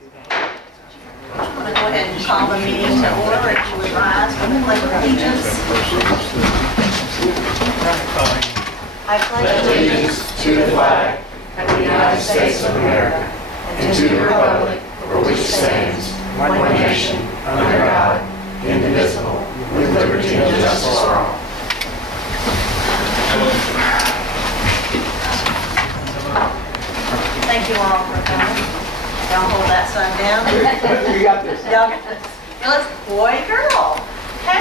I'm going to go ahead and call the meeting to order. If you would rise for the pledge of allegiance. I pledge allegiance to the flag of the United States of America and to the republic for which it stands, one nation, under God, indivisible, with liberty and justice for all. Thank you all for coming. Y'all hold that side down. You got this. Y'all got this. Let's, boy, girl. Hey.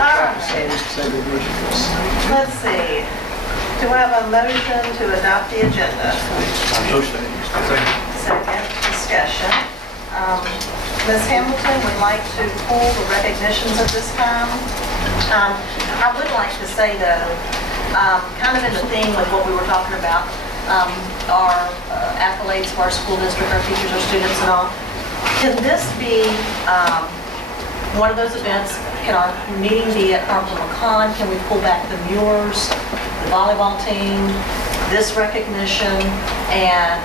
All right. Let's see. Do I have a motion to adopt the agenda? Second. Discussion. Ms. Hamilton would like to pull the recognitions at this time. I would like to say, though, kind of in the theme of what we were talking about, our accolades for our school district, our teachers, our students, and all. Can this be one of those events? Can our meeting be at Harper McCon? Can we pull back the Muirs, the volleyball team, this recognition, and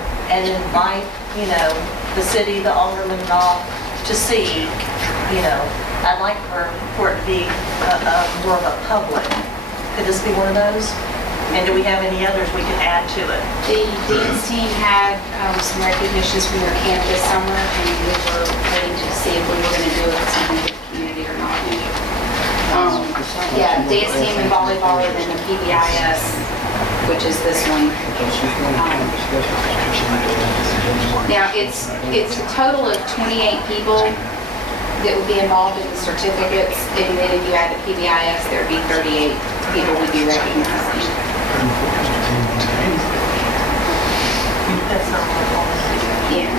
invite, the city, the aldermen, and all to see, I'd like for it to be more of a public. Could this be one of those? And do we have any others we can add to it? The dance team had some recognitions from their camp this summer, and we were waiting to see if we were going to do it with something with the community or not. Yeah, dance team and volleyball, and then the PBIS, which is this one. Now, it's a total of 28 people that would be involved in the certificates, and then if you add the PBIS, there would be 38 people would be recognized. That's not my fault. Yeah.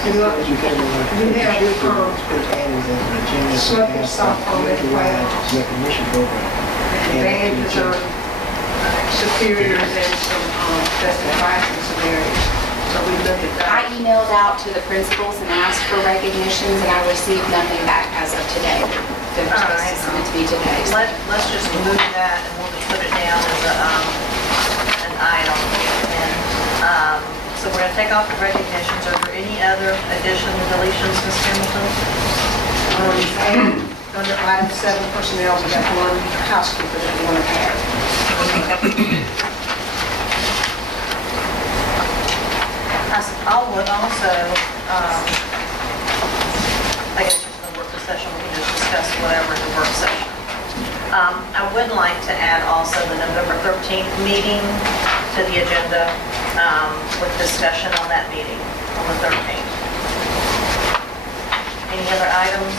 You have selective softball as well. Badges are superiors and some best advice in some areas. So we look at that. I emailed out to the principals and asked for recognitions, and I received nothing back as of today. They're supposed to send it to me today. Let's just move that, and we'll just put it down as an item. And so we're going to take off the recognitions. Are there any other additions or deletions, Ms. Hamilton? And under item 7 personnel, we got one housekeeper that we want to add. I would also, I guess just in the work session, we can just discuss whatever in the work session. I would like to add also the November 13th meeting to the agenda with discussion on that meeting on the 13th. Any other items?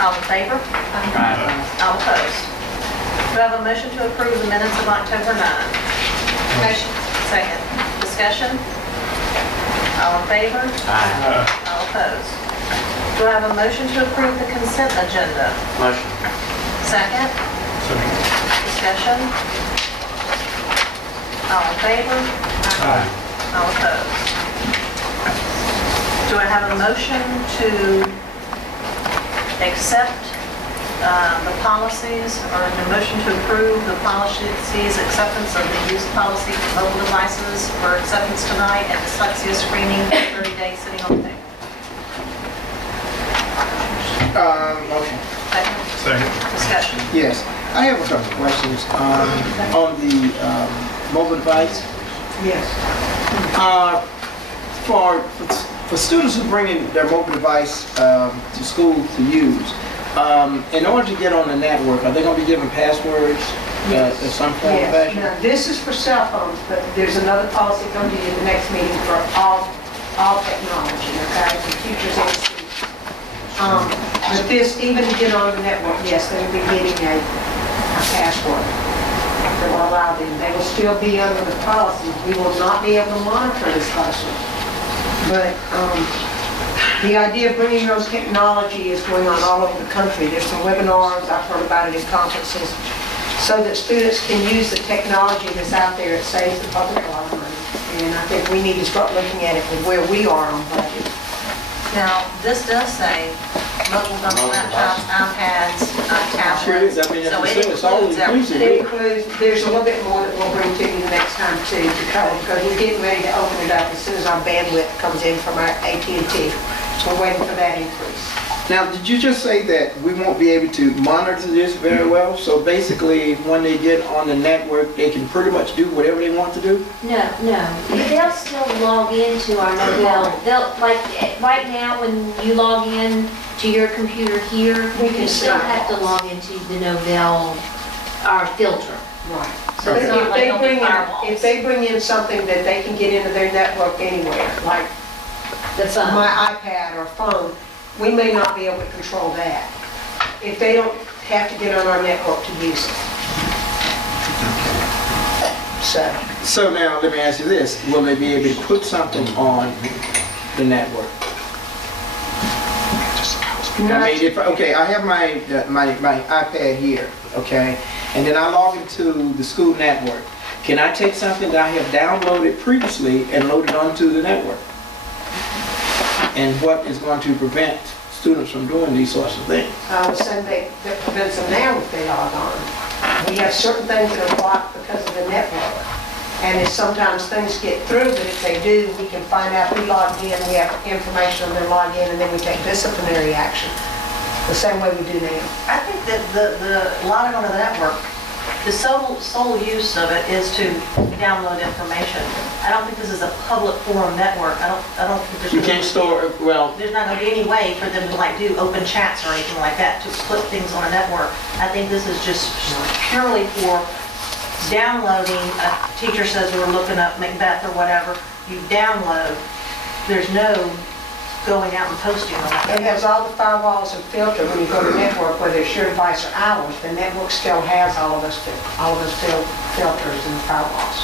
All in favor? All opposed? Do I have a motion to approve the minutes of October 9? Motion. Second. Discussion? All in favor? Aye. All opposed? Do I have a motion to approve the consent agenda? Motion. Second. Discussion? All in favor? Aye. All opposed? Do I have a motion to accept the policies, or the motion to approve the policies, acceptance of the use policy for mobile devices for acceptance tonight and dyslexia screening for 30 days sitting on the table? Motion. Second. Discussion. Yes, I have a couple of questions on the mobile device. Yes. For students who bring in their mobile device to school to use, in order to get on the network, are they going to be given passwords at some form of fashion? Now, this is for cell phones, but there's another policy coming to you in the next meeting for all technology, okay, computers and students. But this, even to get on the network, yes, they will be getting a password that will allow them. They will still be under the policy. We will not be able to monitor this classroom. But the idea of bringing those technology is going on all over the country. There's some webinars, I've heard about it in conferences, so that students can use the technology that's out there. It saves the public a lot of money. And I think we need to start looking at it with where we are on budget. Now, this does say mobile laptops, iPads, Sure is. tablets. I mean, So as it you said, it's all includes inclusive. It includes, there's a little bit more that we'll bring to you the next time too, to cover, because we're getting ready to open it up as soon as our bandwidth comes in from our AT&T. We're waiting for that increase. Now, did you just say that we won't be able to monitor this very well? So basically, when they get on the network, they can pretty much do whatever they want to do? No, no. They'll still log into our Novell. They'll, like, right now, when you log in to your computer here, We can you still sign have to off. log into the Novell, our filter. Right. So it's not like open firewalls. If they bring in something that they can get into their network anywhere, like The phone. my iPad or phone, we may not be able to control that. If they don't have to get on our network to use it. So now, let me ask you this. Will they be able to put something on the network? I mean, if, okay, I have my iPad here, okay? And then I log into the school network. Can I take something that I have downloaded previously and load it onto the network? And what is going to prevent students from doing these sorts of things? I would say that prevents them now if they log on. We have certain things that are blocked because of the network. And if sometimes things get through, but if they do, we can find out who logged in, we have information on their login, and then we take disciplinary action, the same way we do now. I think that the logging onto the network, the sole use of it is to download information. I don't think this is a public forum network. I don't think there's. You can't store, well, There's not going to be any way for them to like do open chats or anything like that to put things on a network. I think this is just purely for downloading. A teacher says we're looking up Macbeth or whatever. You download. There's no going out and posting on that. It has all the firewalls and filter when you go to network, whether it's your device or ours, the network still has all of those filters and firewalls.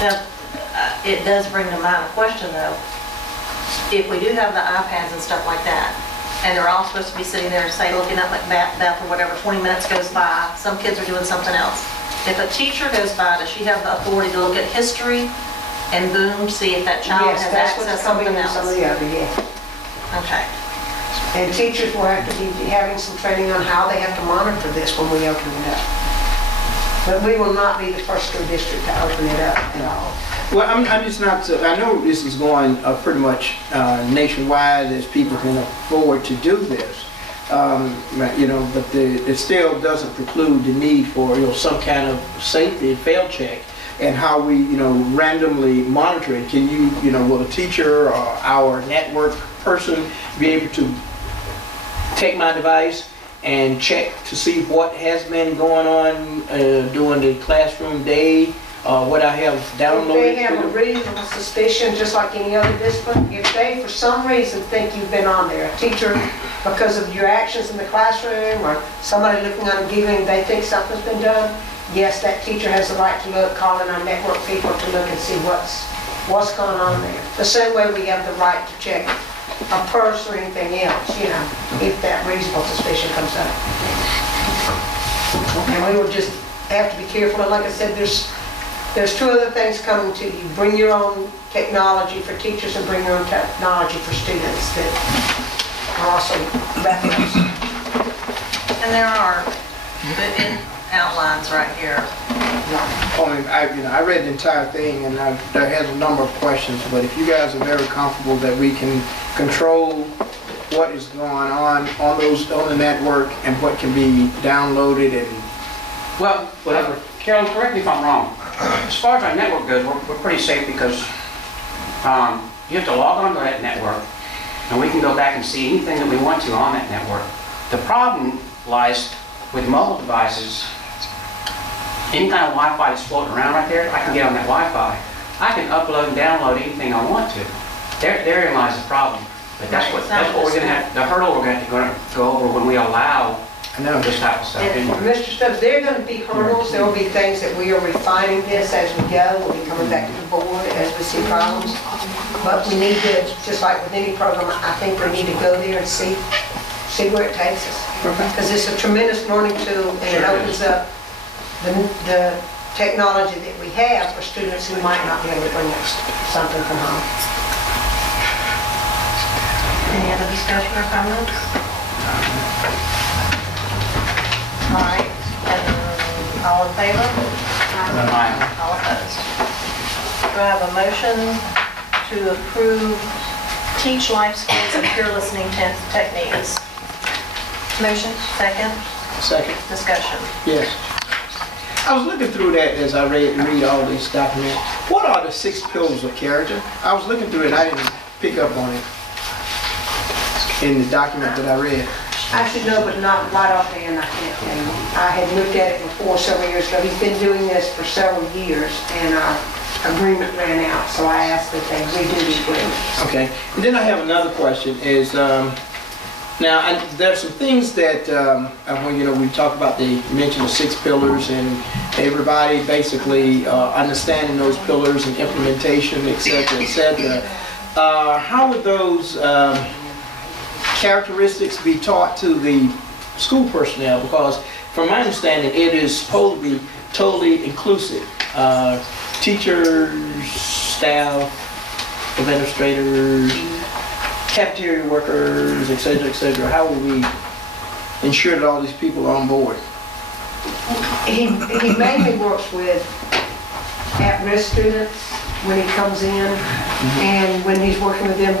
Now, it does bring to mind a question though. If we do have the iPads and stuff like that, and they're all supposed to be sitting there, say, looking up Macbeth or whatever, 20 minutes goes by, some kids are doing something else. If a teacher goes by, does she have the authority to look at history and boom, see if that child Yes, has that's access what's to something coming in some of else? the other, yeah. Okay. And teachers will have to be having some training on how they have to monitor this when we open it up. But we will not be the first school district to open it up at all. well, I'm just not, I know this is going pretty much nationwide as people can afford to do this. You know, but it still doesn't preclude the need for, you know, some kind of safety fail check and how we, you know, randomly monitor it. Can you, you know, will a teacher or our network person be able to take my device and check to see what has been going on during the classroom day, what I have downloaded? If they have a reasonable suspicion, just like any other discipline, if they for some reason think you've been on there, a teacher, because of your actions in the classroom or somebody looking on and giving, they think something's been done, yes, that teacher has the right to look, call in our network people to look and see what's going on there. The same way we have the right to check a purse or anything else, you know, if that reasonable suspicion comes up. And we will just have to be careful, and like I said, there's two other things coming to you. Bring your own technology for teachers and bring your own technology for students that are also referenced. And there are the outlines right here. I read the entire thing and there has a number of questions, but if you guys are very comfortable that we can control what is going on the network and what can be downloaded and Well, whatever. Carolyn, correct me if I'm wrong. As far as our network goes, we're pretty safe because you have to log on to that network and we can go back and see anything that we want to on that network. The problem lies with mobile devices. Any kind of Wi-Fi that's floating around right there, I can get on that Wi-Fi. I can upload and download anything I want to. Therein lies the problem. But that's what we're going to have, the hurdle we're going to have to go over when we allow this type of stuff. And Mr. Stubbs, there are going to be hurdles, there will be things that we are refining this as we go, we'll be coming back to the board as we see problems. But we need to, just like with any program, I think we need to go there and see where it takes us. Because it's a tremendous learning tool and it opens up the technology that we have for students who might not be able to bring us something from home. Any other discussion or comments? All right, and all in favor? All opposed? Do I have a motion to approve Teach Life Skills and Peer Listening Techniques? Motion. Second? Second. Discussion. Yes. I was looking through that as I read all these documents. What are the 6 pillars of character? I was looking through it, I didn't pick up on it in the document that I read. I should know, but not right offhand, I can't tell you. I had looked at it before several years ago. He's been doing this for several years, and our agreement ran out, so I asked that they redo the agreement. Okay. And then I have another question is, now there's some things that, when we talk about you mentioned the 6 pillars and everybody basically understanding those pillars and implementation, et cetera, et cetera. How would those characteristics be taught to the school personnel? Because from my understanding, it is supposed to be totally inclusive. Teachers, staff, administrators, cafeteria workers, et cetera, et cetera. How will we ensure that all these people are on board? He mainly works with at-risk students when he comes in, and when he's working with them,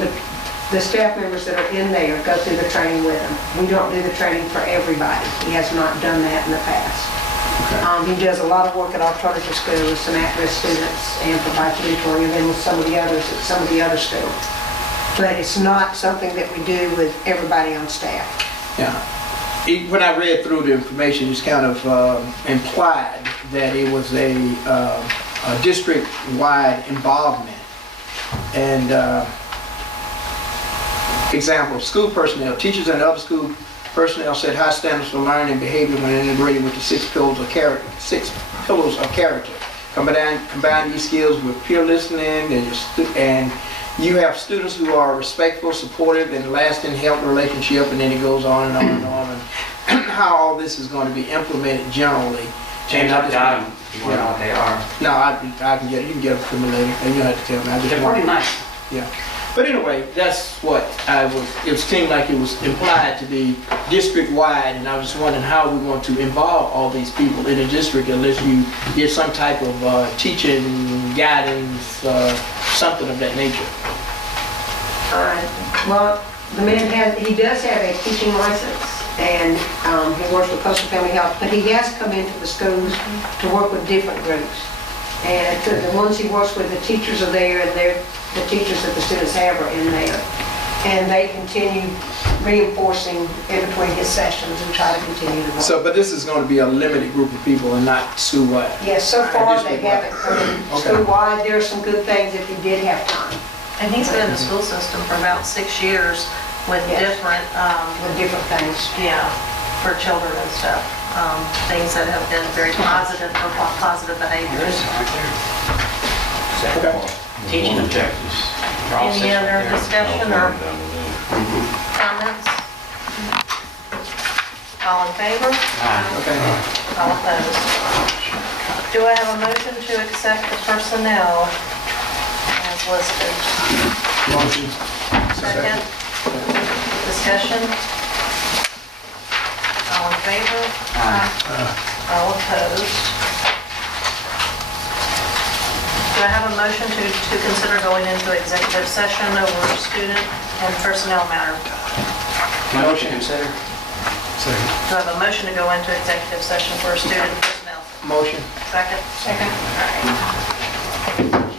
the staff members that are in there go through the training with him. We don't do the training for everybody. He has not done that in the past. Okay. He does a lot of work at alternative school with some at-risk students and provides mentoring, and then with some of the others at some of the other schools. But it's not something that we do with everybody on staff. Yeah. When I read through the information, it's kind of implied that it was a district-wide involvement. And example, school personnel, teachers and other school personnel set high standards for learning and behavior when integrated with the 6 pillars of character. 6 pillars of character. Combine these skills with peer listening, and you have students who are respectful, supportive, and lasting healthy relationship, and then it goes on and on and on, and how all this is going to be implemented generally. James, I've got them. You want to know what they are? No, I can get it. You can get them from me later, and you don't have to tell me. I just They're want pretty nice. Yeah. But anyway, that's what it seemed like it was implied to be district-wide, and I was just wondering how we want to involve all these people in the district unless you get some type of teaching, guidance, something of that nature. Well, the man he does have a teaching license, and he works with Coastal Family Health, but he has come into the schools to work with different groups. And the ones he works with, the teachers are there, and the teachers that the students have are in there. And they continue reinforcing in between his sessions and try to continue to work. So, but this is going to be a limited group of people and not school-wide? Yes, so far they District-wide. haven't come in Okay. school-wide. There are some good things if he did have time And he's been in the school system for about 6 years with Yes. different, with different things. yeah, for children and stuff. Things that have been very positive for positive behaviors. Okay. Teaching objectives. For all Any 6 other right there. discussion or comments? All in favor? Okay. All opposed? Do I have a motion to accept the personnel as listed? Motion. Second? Discussion? All in favor? All opposed? Do I have a motion to consider going into executive session over student and personnel matter? Motion to consider. Do I have a motion to go into executive session for student and personnel? Motion. Second? Second. All right.